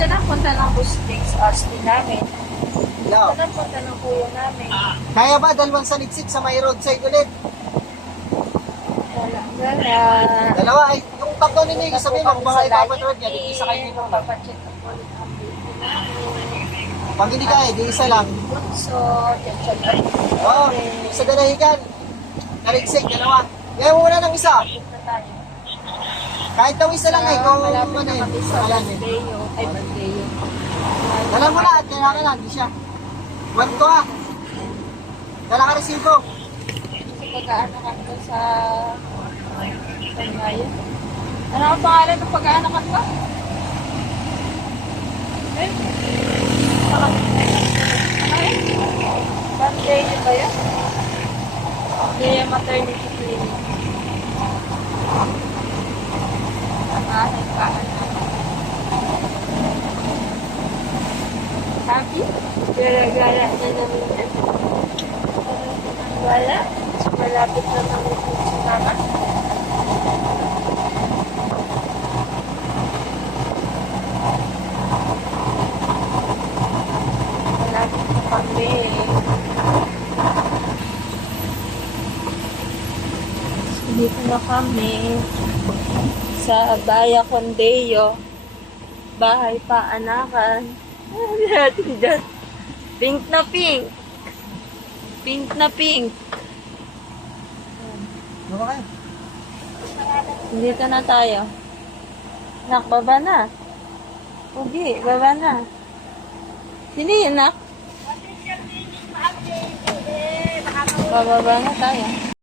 Saan ang punta ng Bustin's Austin namin? No. Saan ang punta ng kuya namin? Kaya ba dalawang saliksik sa may roadside ulit? Wala. Dalawa ay, yung tatlo ninyo, yung sabihin mo, kung baka ipapatrod niya, di isa kayo nito. Papacheck up ulit ang baby namin. Pag hindi kaya, di isa lang. So, check up. Oo, sa dalahigan. Naliksik, dalawa. Kaya mo muna ng isa. Na tayo. Kahit daw isa lang eh, kung Malapit ano na eh. kami sa Alam eh. Bandeo. Ay, Bandeo. Dala mo na at kailangan na, hindi siya. Buwan ko ha. Dala ka resibo. Kasi pag-aanakan ko sa Tangayan. Ano ang pangalan ng pag-aanakan ko? Eh? Ay? Bandeo ba yun? Bandeo Maternity Clinic. Ang paanak. Happy? Gara-gara na namin yan. Wala. Malapit na namin sa mama. Malapit na kami. Dito na kami sa Abaya Condeo. Bahay paanakan. Ano natin dyan? Pink na pink. Pink na pink. Baba kayo. Dito na tayo. Nak, baba na. Ugi, baba na. Sino yun, nak? Bababa na tayo.